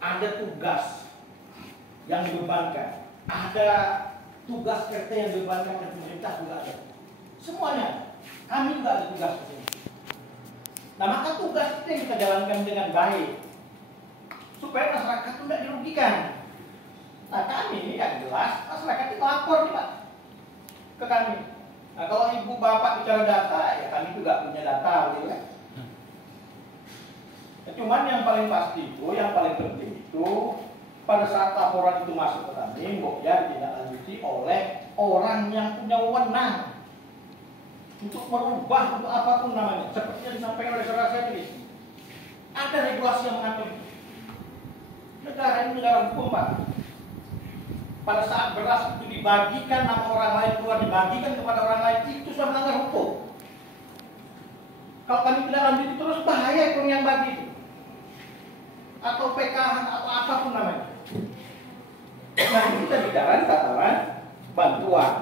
ada tugas yang dibebankan, ada tugas RT yang dibebankan, dan pemerintah juga ada. Semuanya, kami juga ada tugas di sini. Nah, maka tugas itu yang kita jalankan dengan baik, supaya masyarakat itu tidak dirugikan. Nah, kami yang jelas, masyarakat itu lapor nih Pak, ke kami. Nah, kalau ibu bapak bicara data, ya kami juga punya data, gitu kan. Ya, cuman yang paling pasti itu, yang paling penting itu, pada saat laporan itu masuk ke kami, ya ditindaklanjuti oleh orang yang punya wewenang untuk merubah, untuk apapun namanya. Seperti yang disampaikan oleh saudara saya tadi, ada regulasi yang mengatur. Negara ini negara hukum Pak. Pada saat beras itu dibagikan nama orang lain keluar, dibagikan kepada orang lain, itu sudah melanggar hukum. Kalau kami tidak lanjut terus, bahaya itu yang bagi itu, atau PKH atau apapun namanya. Nah, ini kita bicara tataran bantuan.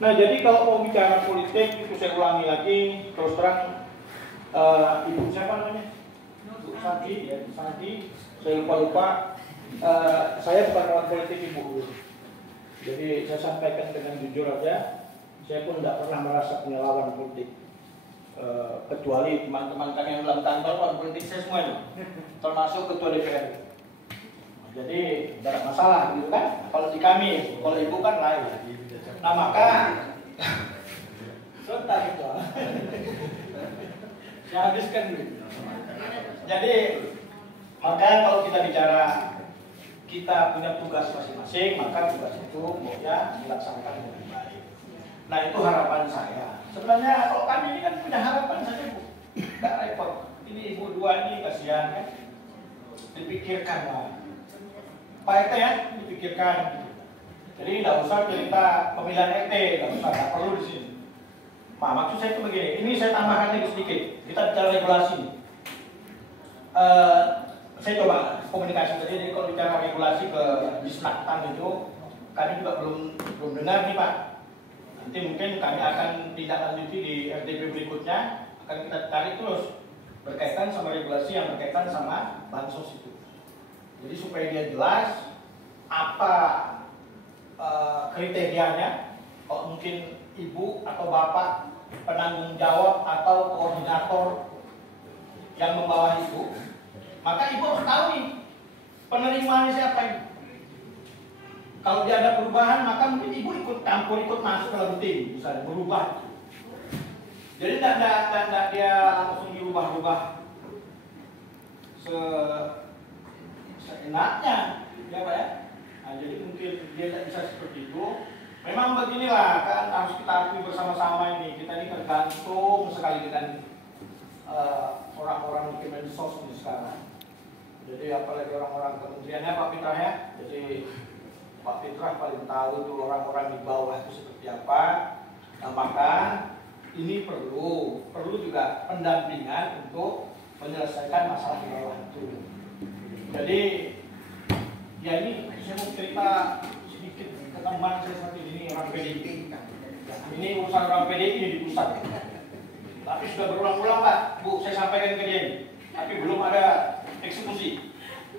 Nah, jadi kalau mau bicara politik, itu saya ulangi lagi, terus terang, ibu siapa namanya? Bu Santi, ya, Santi, saya lupa. Saya bukan orang politik ibu. Jadi saya sampaikan dengan jujur aja, saya pun tidak pernah merasa punya lawan politik. Kecuali teman-teman kami yang dalam kantor lawan politik saya semua ini, termasuk ketua DPR. Jadi tidak ada masalah gitu kan. Kalau di kami, kalau ibu kan lain. Nah, maka sebentar itu. Saya habiskan dulu. Jadi maka kalau kita bicara kita punya tugas masing-masing, maka tugas itu ya dilaksanakan dengan baik. Nah, itu harapan saya. Sebenarnya kalau kami ini kan punya harapan saja, Bu. Tidak repot. Ini ibu dua ini kasihan kan. Dipikirkan lah. Pak RT ya, dipikirkan. Jadi tidak usah cerita pemilihan RT, tidak perlu di sini. Nah, maksud saya itu begini. Ini saya tambahkan lagi sedikit. Kita bicara regulasi. Saya coba komunikasi tadi. Jadi kalau bicara regulasi ke Disnaktan itu, kami juga belum dengar nih Pak. Nanti mungkin kami akan tindak lanjuti di RDP berikutnya, akan kita tarik terus berkaitan sama regulasi yang berkaitan sama bansos itu. Jadi supaya dia jelas apa kriterianya, kalau mungkin ibu atau bapak penanggung jawab atau koordinator yang membawa ibu, maka ibu harus tahu nih penerimaannya siapa ini. Kalau dia ada perubahan, maka mungkin ibu ikut campur, ikut masuk dalam tim, misalnya berubah. Jadi tidak dia langsung dirubah-rubah seenaknya, ya Pak ya. Nah, jadi mungkin dia tidak bisa seperti itu. Memang beginilah kan, harus kita akui bersama-sama ini. Kita ini tergantung sekali dengan orang-orang Kemensos ini sekarang. Jadi apalagi orang-orang kementeriannya Pak Fitra ya. Jadi Pak Fitra paling tahu tuh orang-orang di bawah itu seperti apa. Nah, maka ini perlu juga pendampingan untuk menyelesaikan masalah di bawah itu. Jadi ya ini saya mau cerita sedikit ke teman saya saat ini, orang PDIP. Ini urusan orang PDIP di pusat. Tapi sudah berulang-ulang Pak, Bu, saya sampaikan ke dia, tapi belum ada eksekusi.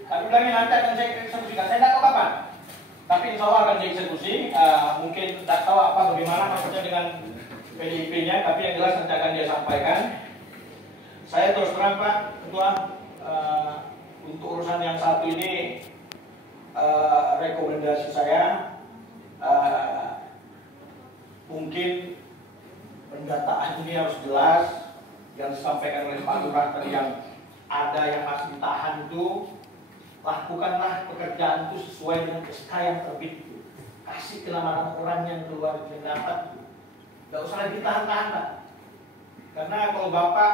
Tapi bilangin nanti akan saya eksekusikan. Saya tidak tahu kapan, tapi insya Allah akan dieksekusi. Mungkin tidak tahu apa bagaimana maksudnya dengan PDIP-nya, tapi yang jelas nanti akan dia sampaikan. Saya terus terang Pak Ketua, untuk urusan yang satu ini, rekomendasi saya mungkin pendataan ini harus jelas. Yang disampaikan oleh Pak Lurah tadi, yang ada yang masih ditahan itu, lakukanlah pekerjaan itu sesuai dengan SK yang terbit itu. Kasih ke nama orang yang keluar yang dapat itu. Gak usah lagi tahan-tahan Pak. Karena kalau Bapak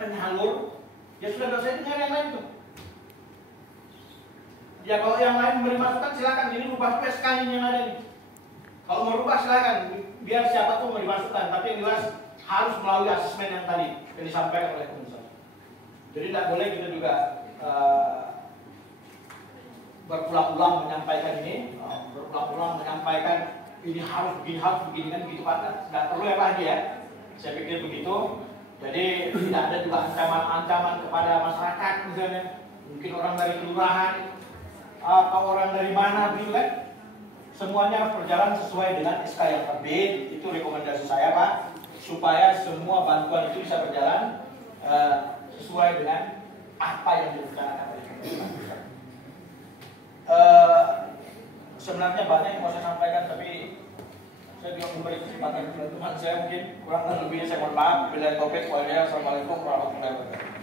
penyalur, ya sudah gak usah dengar yang lain tuh. Ya kalau yang lain memberi masukan silakan, ini rubah SK ini yang ada nih. Kalau mau rubah silakan, biar siapa pun memberi masukan, tapi yang jelas harus melalui asesmen yang tadi yang disampaikan oleh komisaris. Jadi tidak boleh kita juga berulang-ulang menyampaikan ini, berulang-ulang menyampaikan ini harus begini kan begitu Pak. Tidak perlu ya Pak ya. Saya pikir begitu. Jadi tidak ada juga ancaman-ancaman kepada masyarakat misalnya. mungkin orang dari kelurahan atau orang dari mana gitu kan, semuanya harus berjalan sesuai dengan SK yang terbit. Itu rekomendasi saya Pak, supaya semua bantuan itu bisa berjalan sesuai dengan apa yang direncanakan oleh pemerintah. Sebenarnya banyak yang mau saya sampaikan, tapi saya juga memberi kesempatan kepada teman saya, mungkin kurang lebih saya mohon maaf. Bila topik, assalamualaikum warahmatullahi wabarakatuh.